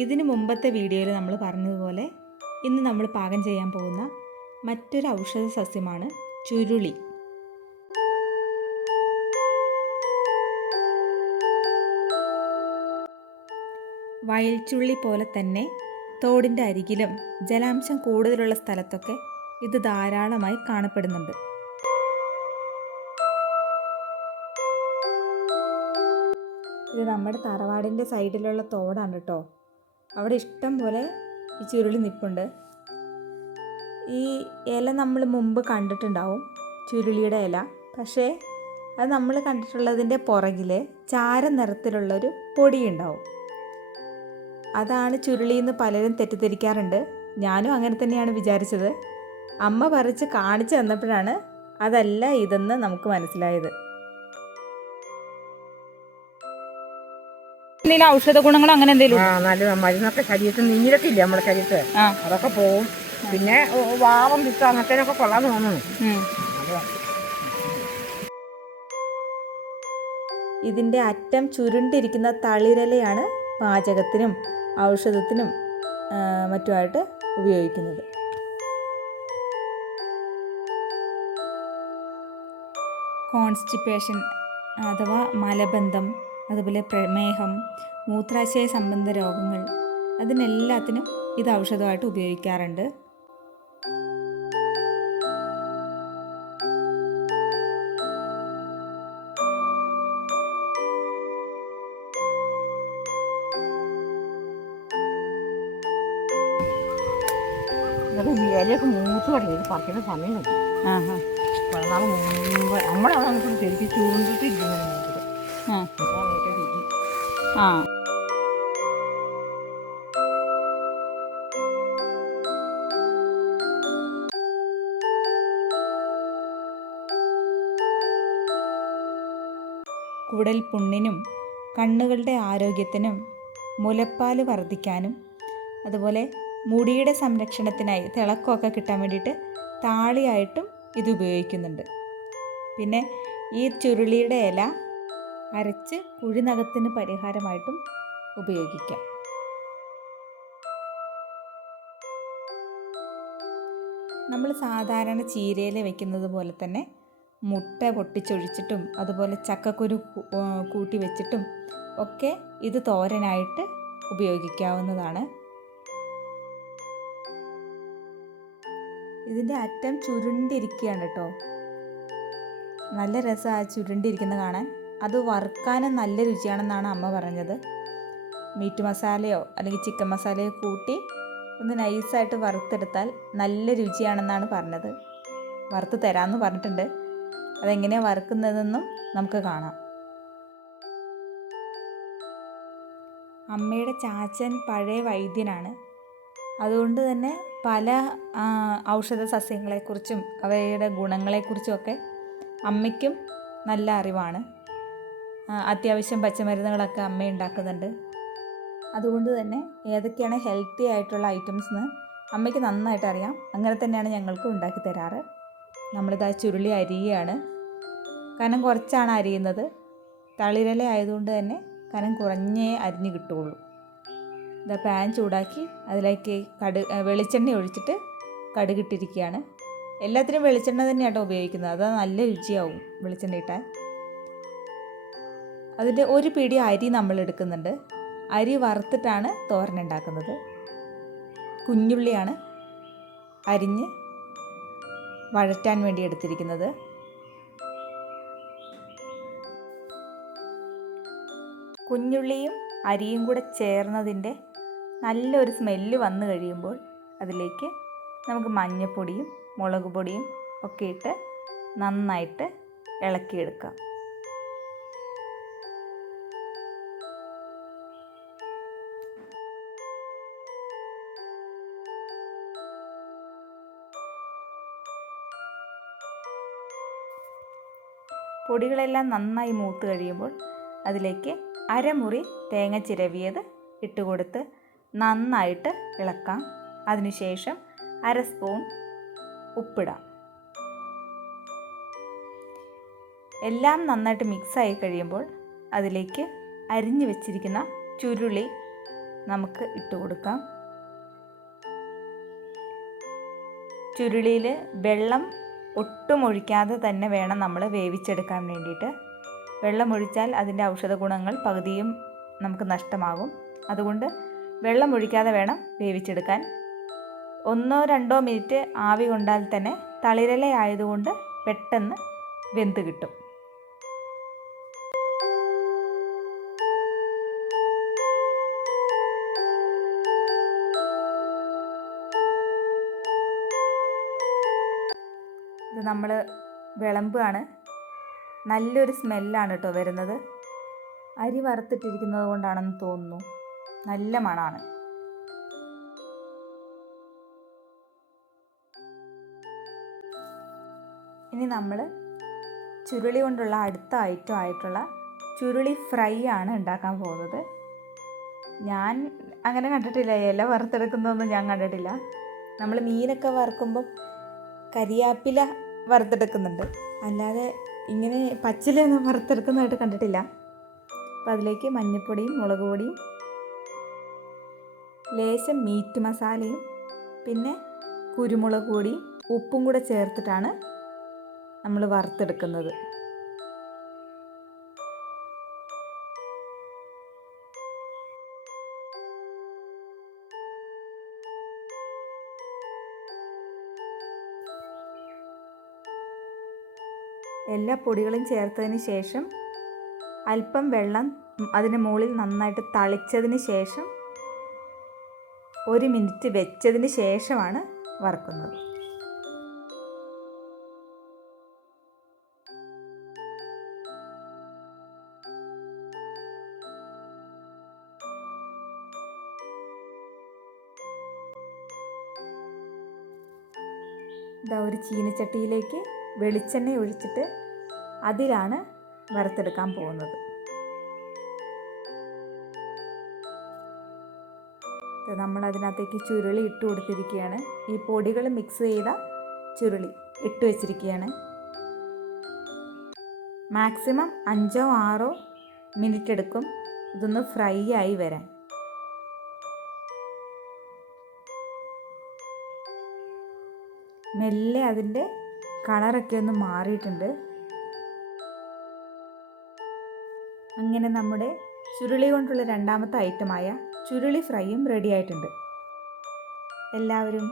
ഇതിന് മുമ്പത്തെ വീഡിയോയിൽ നമ്മൾ പറഞ്ഞതുപോലെ ഇന്ന് നമ്മൾ പാകം ചെയ്യാൻ പോകുന്ന മറ്റൊരു ഔഷധ സസ്യമാണ് ചുരുളി. വയൽച്ചുള്ളി പോലെ തന്നെ തോടിന്റെ അരികിലും ജലാംശം കൂടുതലുള്ള സ്ഥലത്തൊക്കെ ഇത് ധാരാളമായി കാണപ്പെടുന്നുണ്ട്. ഇത് നമ്മുടെ തറവാടിന്റെ സൈഡിലുള്ള തോടാണ് കേട്ടോ. അവിടെ ഇഷ്ടം പോലെ ഈ ചുരുളി നിപ്പുണ്ട്. ഈ ഇല നമ്മൾ മുമ്പ് കണ്ടിട്ടുണ്ടാവും ചുരുളിയുടെ ഇല. പക്ഷേ അത് നമ്മൾ കണ്ടിട്ടുള്ളതിന്റെ പുറകിൽ ചാര നിറത്തിലുള്ളൊരു പൊടി ഉണ്ടാവും അതാണ് ചുരുളി എന്ന് പലരും തെറ്റിദ്ധരിക്കാറുണ്ട്. ഞാനും അങ്ങനെ തന്നെയാണ് വിചാരിച്ചത്. അമ്മ പറിച്ച് കാണിച്ചു തന്നപ്പോഴാണ് അതല്ല ഇതെന്ന് നമുക്ക് മനസ്സിലായത്. എന്തെങ്കിലും ഔഷധ ഗുണങ്ങളോ അങ്ങനെ എന്തെങ്കിലും ആ നല്ല മരുന്നൊക്കെ ശരീരത്തിൽ നീരൊക്കെ ഇല്ലേ നമ്മുടെ ശരീരത്തിൽ? ആ. അതൊക്കെ പോവും. പിന്നെ ഓ, വാവം വിത്ത് അങ്ങനത്തേനൊക്കെ കൊള്ളാന്ന് തോന്നുന്നു. ഉം. ഇതിന്റെ അറ്റം ചുരുണ്ടിരിക്കുന്ന തളിരലയാണ് പാചകത്തിനും ഔഷധത്തിനും ആ, മറ്റുമായിട്ട് ഉപയോഗിക്കുന്നത്. കോൺസ്റ്റിപ്പേഷൻ അഥവാ മലബന്ധം അതുപോലെ പ്രമേഹം മൂത്രാശയ സംബന്ധ രോഗങ്ങൾ അതിനെല്ലാത്തിനും ഇത് ഔഷധമായിട്ട് ഉപയോഗിക്കാറുണ്ട്. ഇതൊക്കെ ഇലയൊക്കെ മൂത്ത് തുടങ്ങി ഇത് പറിക്കുന്ന സമയം കിട്ടും. നമ്മളവിടെ നമുക്ക് ശരിക്കും ചൂണ്ടിട്ട് ഇരിക്കുന്നത് മൂത്തത് ആ. കുടൽ പുണ്ണിനും കണ്ണുകളുടെ ആരോഗ്യത്തിനും മുലപ്പാൽ വർദ്ധിക്കാനും അതുപോലെ മുടിയുടെ സംരക്ഷണത്തിനായി തിളക്കമൊക്കെ കിട്ടാൻ വേണ്ടിയിട്ട് താളിയായിട്ടും ഇത് ഉപയോഗിക്കുന്നുണ്ട്. പിന്നെ ഈ ചുരുളിയുടെ ഇല അരച്ച് കുഴിനകത്തിന് പരിഹാരമായിട്ടും ഉപയോഗിക്കാം. നമ്മൾ സാധാരണ ചീരയിൽ വെക്കുന്നത് പോലെ തന്നെ മുട്ട പൊട്ടിച്ചൊഴിച്ചിട്ടും അതുപോലെ ചക്കക്കുരു കൂട്ടി വെച്ചിട്ടും ഒക്കെ ഇത് തോരനായിട്ട് ഉപയോഗിക്കാവുന്നതാണ്. ഇതിന്റെ അറ്റം ചുരുണ്ടിരിക്കുകയാണ് കേട്ടോ. നല്ല രസമാണ് ചുരുണ്ടിരിക്കുന്നത് കാണാൻ. അത് വറുക്കാനും നല്ല രുചിയാണെന്നാണ് അമ്മ പറഞ്ഞത്. മീറ്റ് മസാലയോ അല്ലെങ്കിൽ ചിക്കൻ മസാലയോ കൂട്ടി ഒന്ന് നൈസായിട്ട് വറുത്തെടുത്താൽ നല്ല രുചിയാണെന്നാണ് പറഞ്ഞത്. വറുത്ത് തരാമെന്ന് പറഞ്ഞിട്ടുണ്ട്. അതെങ്ങനെയാണ് വറുക്കുന്നതെന്നും നമുക്ക് കാണാം. അമ്മയുടെ ചാച്ചൻ പഴയ വൈദ്യനാണ്. അതുകൊണ്ട് തന്നെ പല ഔഷധ സസ്യങ്ങളെക്കുറിച്ചും അവയുടെ ഗുണങ്ങളെക്കുറിച്ചും ഒക്കെ അമ്മയ്ക്കും നല്ല അറിവാണ്. അത്യാവശ്യം പച്ചമരുന്നുകളൊക്കെ അമ്മ ഉണ്ടാക്കുന്നുണ്ട്. അതുകൊണ്ട് തന്നെ ഏതൊക്കെയാണ് ഹെൽത്തി ആയിട്ടുള്ള ഐറ്റംസ് എന്ന് അമ്മയ്ക്ക് നന്നായിട്ട് അറിയാം. അങ്ങനെ തന്നെയാണ് ഞങ്ങൾക്ക് ഉണ്ടാക്കി തരാറ്. നമ്മളിത് ആ ചുരുളി അരിയാണ് കനം കുറച്ചാണ് അരിയുന്നത്. തളിരല ആയതുകൊണ്ട് തന്നെ കനം കുറഞ്ഞേ അരിഞ്ഞ് കിട്ടുകയുള്ളൂ. ഇതാ പാൻ ചൂടാക്കി അതിലേക്ക് കടു വെളിച്ചെണ്ണ ഒഴിച്ചിട്ട് കടുകിട്ടിരിക്കുകയാണ് എല്ലാത്തിനും വെളിച്ചെണ്ണ തന്നെയാട്ടോ ഉപയോഗിക്കുന്നത്. അത് നല്ല രുചിയാവും വെളിച്ചെണ്ണ ഇട്ടാൽ. അതിന്റെ ഒരു പിടി അരി നമ്മൾ എടുക്കുന്നുണ്ട്. അരി വറുത്തിട്ടാണ് തോരൻ ഉണ്ടാക്കുന്നത്. കുഞ്ഞുള്ളിയാണ് അരിഞ്ഞ് വഴറ്റാൻ വേണ്ടി എടുത്തിരിക്കുന്നത്. കുഞ്ഞുള്ളിയും അരിയും കൂടെ ചേർന്നതിന്റെ നല്ലൊരു സ്മെല്ല് വന്നു കഴിയുമ്പോൾ അതിലേക്ക് നമുക്ക് മഞ്ഞൾപ്പൊടിയും മുളക് പൊടിയും ഒക്കെ ഇട്ട് നന്നായിട്ട് ഇളക്കിയെടുക്കാം. പൊടികളെല്ലാം നന്നായി മൂത്ത് കഴിയുമ്പോൾ അതിലേക്ക് അരമുറി തേങ്ങ ചിരവിയത് ഇട്ട് കൊടുത്ത് നന്നായിട്ട് ഇളക്കാം. അതിനുശേഷം അര സ്പൂൺ ഉപ്പിടാം. എല്ലാം നന്നായിട്ട് മിക്സായി കഴിയുമ്പോൾ അതിലേക്ക് അരിഞ്ഞു വെച്ചിരിക്കുന്ന ചുരുളി നമുക്ക് ഇട്ട് കൊടുക്കാം ചുരുളിയിൽ വെള്ളം ഒട്ടും ഒഴിക്കാതെ തന്നെ വേണം നമ്മൾ വേവിച്ചെടുക്കാൻ വേണ്ടിയിട്ട്. വെള്ളം ഒഴിച്ചാൽ അതിന്റെ ഔഷധ ഗുണങ്ങൾ പകുതിയും നമുക്ക് നഷ്ടമാകും. അതുകൊണ്ട് വെള്ളം ഒഴിക്കാതെ വേണം വേവിച്ചെടുക്കാൻ. ഒന്നോ രണ്ടോ മിനിറ്റ് ആവി കൊണ്ടാൽ തന്നെ തളിരല ആയതുകൊണ്ട് പെട്ടെന്ന് വെന്ത് കിട്ടും. നമ്മൾ വിളമ്പാണ്. നല്ലൊരു സ്മെല്ലാണ് കേട്ടോ വരുന്നത്. അരി വറുത്തിട്ടിരിക്കുന്നത് കൊണ്ടാണെന്ന് തോന്നുന്നു. നല്ല മണമാണ് ഇനി നമ്മൾ ചുരുളി കൊണ്ടുള്ള അടുത്ത ഐറ്റം ആയിട്ടുള്ള ചുരുളി ഫ്രൈ ആണ് ഉണ്ടാക്കാൻ പോകുന്നത്. ഞാൻ അങ്ങനെ കണ്ടിട്ടില്ല. ഇല വറുത്തെടുക്കുന്നതൊന്നും ഞാൻ കണ്ടിട്ടില്ല. നമ്മൾ മീനൊക്കെ വറുക്കുമ്പം കരിയാപ്പില വറുത്തെടുക്കുന്നുണ്ട്. അല്ലാതെ ഇങ്ങനെ പച്ചിലൊന്നും വറുത്തെടുക്കുന്നതായിട്ട് കണ്ടിട്ടില്ല. അപ്പോൾ അതിലേക്ക് മഞ്ഞൾപ്പൊടിയും മുളക് പൊടിയും ലേശം മീറ്റ് മസാലയും പിന്നെ കുരുമുളക് പൊടിയും ഉപ്പും കൂടെ ചേർത്തിട്ടാണ് നമ്മൾ വറുത്തെടുക്കുന്നത്. എല്ലാ പൊടികളും ചേർത്തതിന് ശേഷം അല്പം വെള്ളം അതിന് മുകളിൽ നന്നായിട്ട് തളിച്ചതിന് ശേഷം ഒരു മിനിറ്റ് വെച്ചതിന് ശേഷമാണ് വറുക്കുന്നത്. ഇതാ ഒരു ചീനച്ചട്ടിയിലേക്ക് വെളിച്ചെണ്ണ ഒഴിച്ചിട്ട് അതിലാണ് വറുത്തെടുക്കാൻ പോകുന്നത്. നമ്മൾ അതിനകത്തേക്ക് ചുരുളി ഇട്ട് കൊടുത്തിരിക്കുകയാണ്. ഈ പൊടികൾ മിക്സ് ചെയ്ത ചുരുളി ഇട്ട് വെച്ചിരിക്കുകയാണ്. മാക്സിമം അഞ്ചോ ആറോ മിനിറ്റ് എടുക്കും ഇതൊന്ന് ഫ്രൈ ആയി വരാൻ. മെല്ലെ അതിന്റെ കളറൊക്കെ ഒന്ന് മാറിയിട്ടുണ്ട്. അങ്ങനെ നമ്മുടെ ചുരുളി കൊണ്ടുള്ള രണ്ടാമത്തെ ഐറ്റമായ ചുരുളി ഫ്രൈയും റെഡി ആയിട്ടുണ്ട്. എല്ലാവരും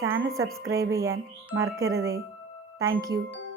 ചാനൽ സബ്സ്ക്രൈബ് ചെയ്യാൻ മറക്കരുതേ. താങ്ക്